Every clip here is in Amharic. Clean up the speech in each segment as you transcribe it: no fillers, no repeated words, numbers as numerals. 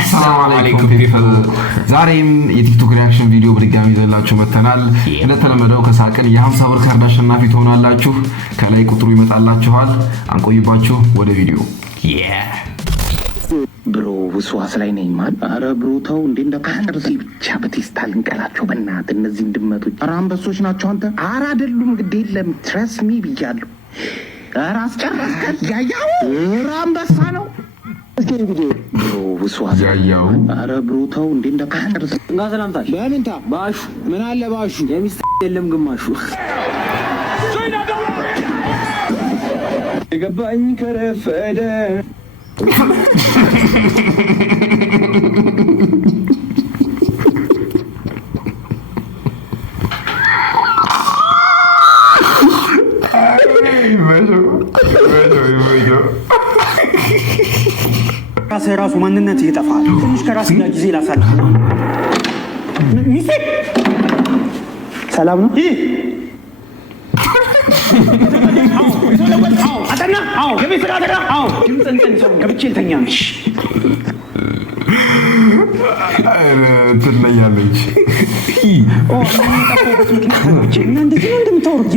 السلام عليكم people ዛሬም የቲክቶክ ሪአክሽን ቪዲዮ በድጋሚ ይዘላችሁ መተናል እንደተለመደው ከሳቀን የ50 ብር ካርድ አሸናፊ ትሆናላችሁ ከላይ ቁጥሩ ይመጣላችኋል አንቆይባችሁ ወደ ቪዲዮ ብሮ ውስዋስ ላይ ነኝ ማን አረ ብሮ ተው እንዴ እንደካንደር ሲ ብቻ በቴስታል እንቀላቸው በእናት እነዚህ ድመቶች አረ አንበሶች ናቸው አንተ አረ አይደሉም ግድ የለም ትረስ ሚ ብያለሁ አረ አስጨረስከን ያያው አንበሳ ነው እስኪ ቪዲዮ ብሮ ውስዋስ ያያው አረ ብሮ ተው እንዴ እንደካንደር ጋዘላምታሽ በእንታ ባሹ ምን አለ ባሹ የሚስት የለም ግማሹ የገባኝ ከረፈደ ራሱ ማንነት ይጠፋል ትንሽ ከራስ ጋር ጊዜ ላሳልፍ ሚስቴ ሰላም ነው አጠና አዎ ገቤት አደራ አዎ ድምፅን ሰው ገብቼ ልተኛሽ ትለያለች እንደዚህ እንደምታወሩት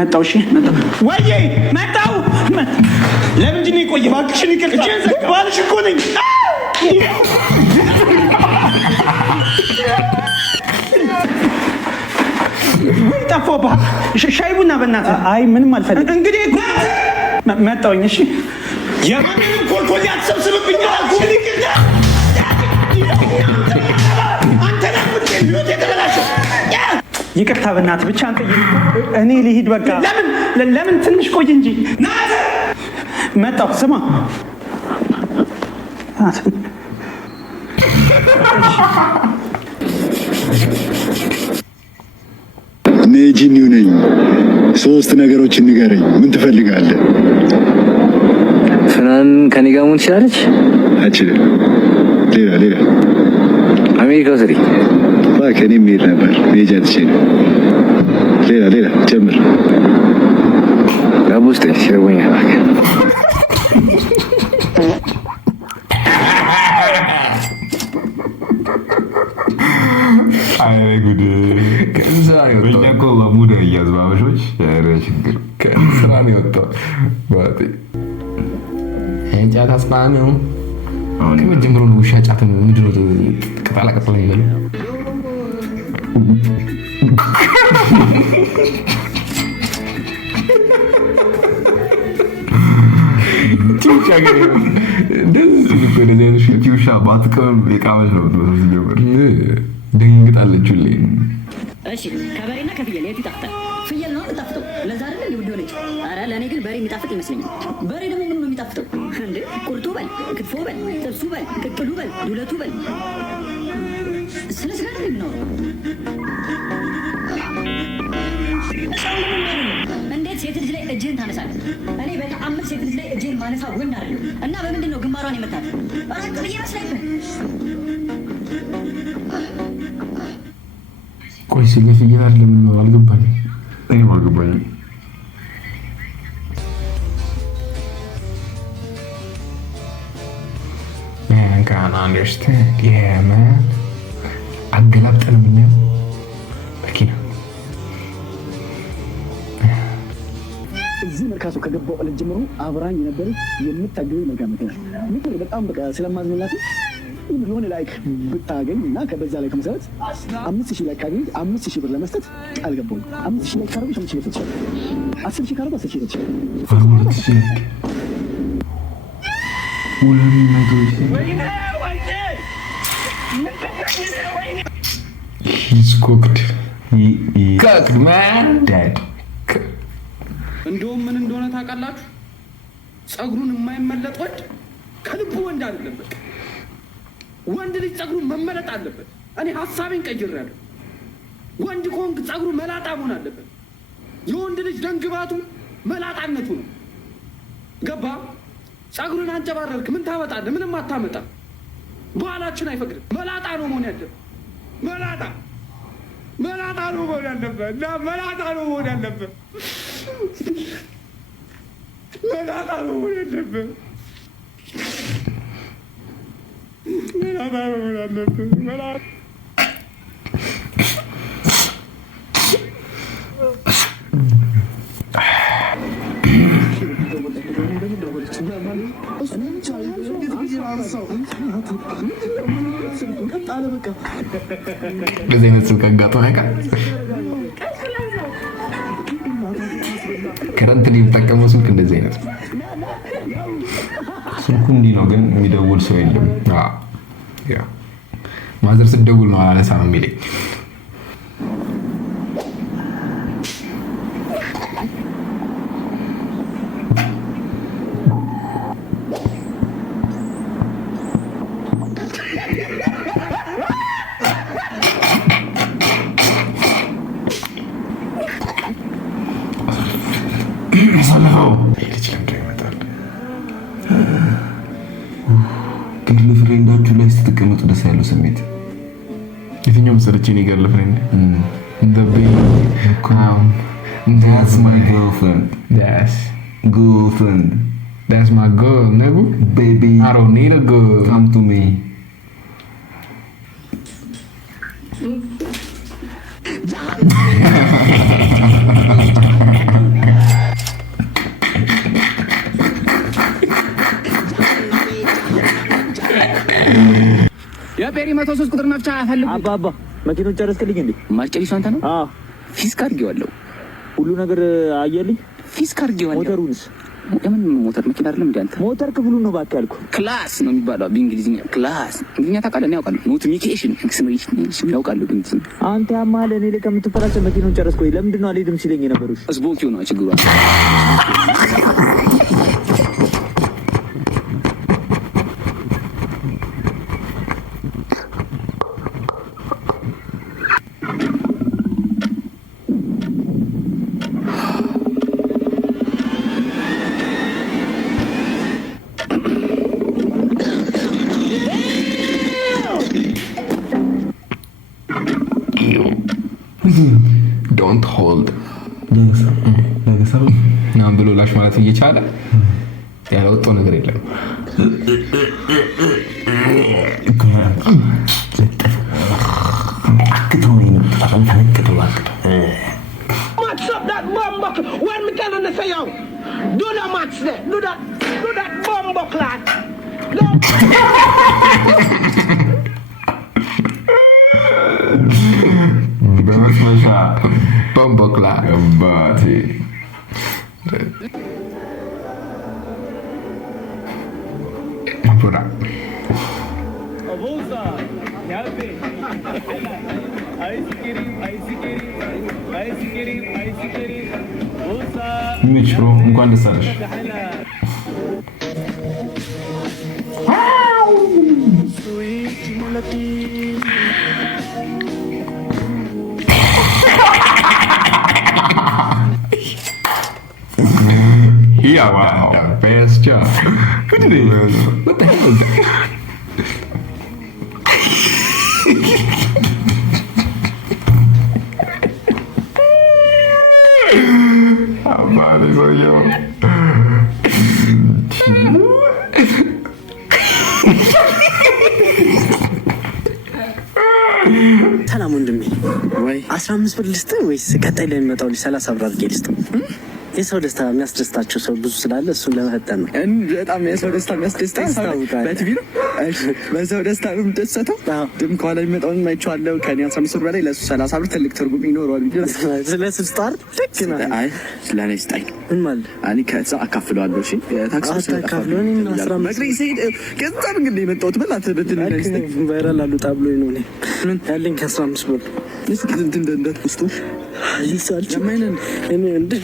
መጣው እሺ መጣው ወይዬ መጣው ለምንድን ነው የቆየ እባክሽን ይቅርታ ባልሽ እኮ ነኝ ጠፋባ ሻይ ቡና በእናትህ አይ ምንም አልፈልግም እንግዲህ መጣውኝ እሺ የማንንም ኮልኮል ያትሰብስብብኝ አልኩህ ይቅርታ አንተ ነህ የተበላሸው ይቅርታ በእናትህ ብቻ አንተ እኔ ልሂድ በቃ ለምን ትንሽ ቆይ እንጂ መጣሁ ስማ ጂኒው ነኝ ሶስት ነገሮችን ንገረኝ ምን ትፈልጋለህ ፍናን ከኔ ጋር ምን ትችላለች አችልም ሌላ አሜሪካ ወሰሪ ባከኔ ሜል ነበር ሜጃትሽ ሌላ ጀምር ጋቡስቴ ሸርወኛ አይ ጉድ ከዛ ይወጣ ሙድ ያዝባበሾች ችግር ከስራ ነው የወጣው ባቴ ጫት አስፋሚው አሁን ጀምሮ ነው ውሻ ጫት ምንድን ነው ቅጠላ ቅጠል የሚበሉ ቲውሻ ባትቀም የቃመች ነው ሲጀምር ደንግጣለች ሁሌ እሺ ከበሬና ከፍየል የት ይጣፍጣል ፍየል ነው የምጣፍጠው ለዛ አይደል እንዴ ውድ ሆነች አረ ለኔ ግን በሬ የሚጣፍጥ ይመስለኛል በሬ ደግሞ ምን ነው የሚጣፍጠው እንዴ ቁርጡ በል ክትፎ በል ጥብሱ በል ቅቅሉ በል ዱለቱ በል ስለዚህ ጋር ነው እንዴት ሴት ልጅ ላይ እጅህን ታነሳለህ እኔ በተአምር ሴት ልጅ ላይ እጅህን ማነሳ ወንድ አይደል እና በምንድን ነው ግንባሯን የመታት አራቅ ብዬ መስለኝ ቆይ ስለ ፍየል አይደለም ነው አልገባኝም እኔም አልገባኝም man can't understand yeah man አገላብጠንኛ መኪና እዚህ መርካቶ ከገባው ዕለት ጀምሮ አብራኝ የነበረች የምታገበኝ መልካም መኪና ምክር በጣም በቃ ስለማዝንላት የሆነ ላይክ ብታገኝ እና ከበዛ ላይ ከመሰረት 5000 ላይ ካገኝ 5000 ብር ለመስጠት ቃል ገባሁ 5000 ላይ ካረጉ 5000 ብር ተቻለ 10000 ካረጉ 10000 ተቻለ ሁሉም ነገሮች he's cooked man dead እንደውም ምን እንደሆነ ታውቃላችሁ ጸጉሩን የማይመለጥ ወንድ ከልቡ ወንድ አይደለም በቃ ወንድ ልጅ ጸጉሩን መመለጥ አለበት እኔ ሐሳቤን ቀይሬያለሁ ወንድ ኮንክ ጸጉሩ መላጣ መሆን አለበት የወንድ ልጅ ደንግባቱ መላጣነቱ ነው ገባ ጸጉሩን አንጨባረርክ ምን ታመጣለህ ምንም አታመጣ ባህላችን አይፈቅድም መላጣ ነው መሆን ያለበት መላጣ ነው መሆን ያለበት መላጣ ነው መሆን ያለበት መላጣ ነው መሆን ያለበት በዚህ አይነት ስልክ አጋጥሞ ያውቃል? ከረንት የሚጠቀመው ስልክ እንደዚህ አይነት ስልኩ እንዲህ ነው፣ ግን የሚደውል ሰው የለም። ማዘር ስትደውል ነው አላነሳ ነው የሚለኝ። ገርል ፍሬንዳችሁ ላይ ስትቀመጡ ደስ ያለው ስሜት የትኛው መሰለች? እኔ ገርል ፍሬንድ that's my girlfriend. That's my girl, nigga. Baby, I don't need a girl. Come to me. የፔሪ 103 ቁጥር መፍቻ አፈልጉ። አባባ መኪናውን ጨረስክልኝ እንዴ? ማስጨረሻው አንተ ነው? አዎ ፊስ ካርጌዋለሁ። ሁሉ ነገር አየልኝ። ፊስ ካርጌዋለሁ። ሞተሩንስ? ለምን ሞተር መኪና አይደለም እንዴ አንተ? ሞተር ክፍሉ ነው ባክ ያልኩ። ክላስ ነው የሚባለው በእንግሊዝኛ። ክላስ እንግሊዝኛ ታውቃለህ? እኔ አውቃለሁ። ኖቲፊኬሽን ኤክስፕሬሽን ያውቃለሁ በእንግሊዝኛ። አንተ ያማለ እኔ ላይ ከምትፈራጨ መኪናውን ጨረስኩ። ለምንድን ነው አልሄድም ሲለኝ የነበረው? ስቦኪው ነው ችግሩ። Don't hold ለገሰው ናም ብሎ ላሽ ማለት እየቻለ ያለወጣው ነገር የለም። What's up that bumbuck? When me telling you say yo, do that match there, do that bumbuck lad. በመስመሻ በምቦክላ ባቲ ቡራ ሚችሮ እንኳን ደስ አለሽ። Yeah, wow, the best job. Who did it? What the hell is that? How bad is it, yo? ሰላም ወንድሜ፣ ወይ 15 ብር ልስጥ ወይስ ቀጣይ ላይ የሚመጣው 30 ብር አድርጌ ልስጥ? የሰው ደስታ የሚያስደስታቸው ሰው ብዙ ስላለ እሱን ለመፈጠን ነው። በጣም የሰው ደስታ የሚያስደስታኝ በቲቪ ነው። በሰው ደስታ ነው የምደሰተው። ድም ከኋላ የሚመጣውን አይቼዋለሁ። ከእኔ 15 ብር በላይ ለእሱ 30 ብር ትልቅ ትርጉም ይኖረዋል። ስለ ስልጣን ልክ ነህ። አይ ለእኔ ስጠኝ። ምን ማለት? እኔ ከዛ አካፍለዋለሁ። እሺ ታክሲ አካፍለው እኔ 15 መግሪ ሲሄድ ከዛ እንግዲህ የመጣሁት በላት በትንሽ ስጠኝ። ቫይራል አሉ ታብሎኝ ነው። እኔ ምን ያለኝ ከ15 ብር እስኪ እንትን እንደትኩስቱ ይሳልች ማይነን እኔ እንደ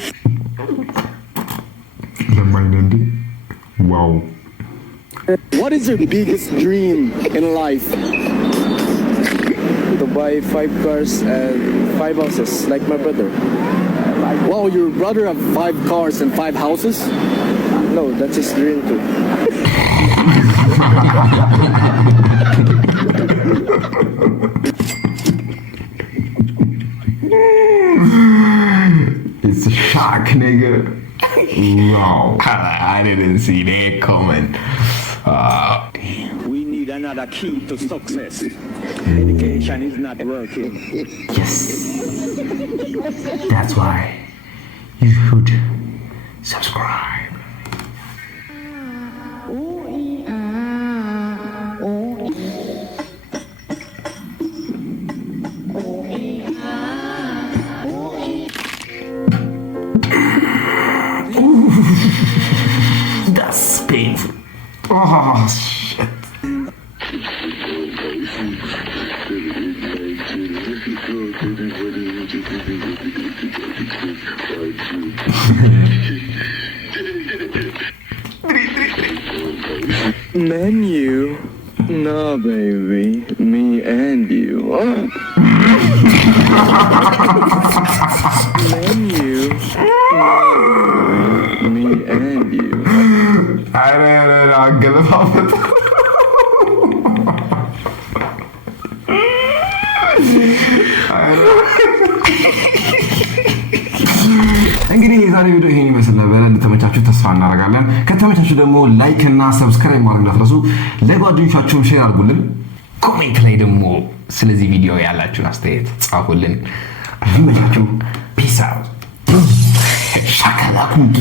Wow. What is your biggest dream in life? To buy 5 cars and 5 houses, like my brother. Wow, your brother have 5 cars and 5 houses? No, that's his dream too. It's a shark, nigga. Wow. I didn't see that coming. We need an another key to success. Education is not working. Yes. That's why you should subscribe. That's painful. Oh, shit. Menu? No, baby. Me and you. Menu? No, baby. Me and you. I'm gonna pop it. እንግዲህ የዛሬ ቪዲዮ ይሄን ይመስል ነበር። እንደተመቻችሁ ተስፋ እናደርጋለን። ከተመቻችሁ ደግሞ ላይክ እና ሰብስክራይብ ማድረግ እንዳትረሱ። ለጓደኞቻችሁም ሼር አድርጉልን። ኮሜንት ላይ ደግሞ ስለዚህ ቪዲዮ ያላችሁን አስተያየት ጻፉልን። ይመቻችሁ። ፒስ አውት ሻካላኩንኪ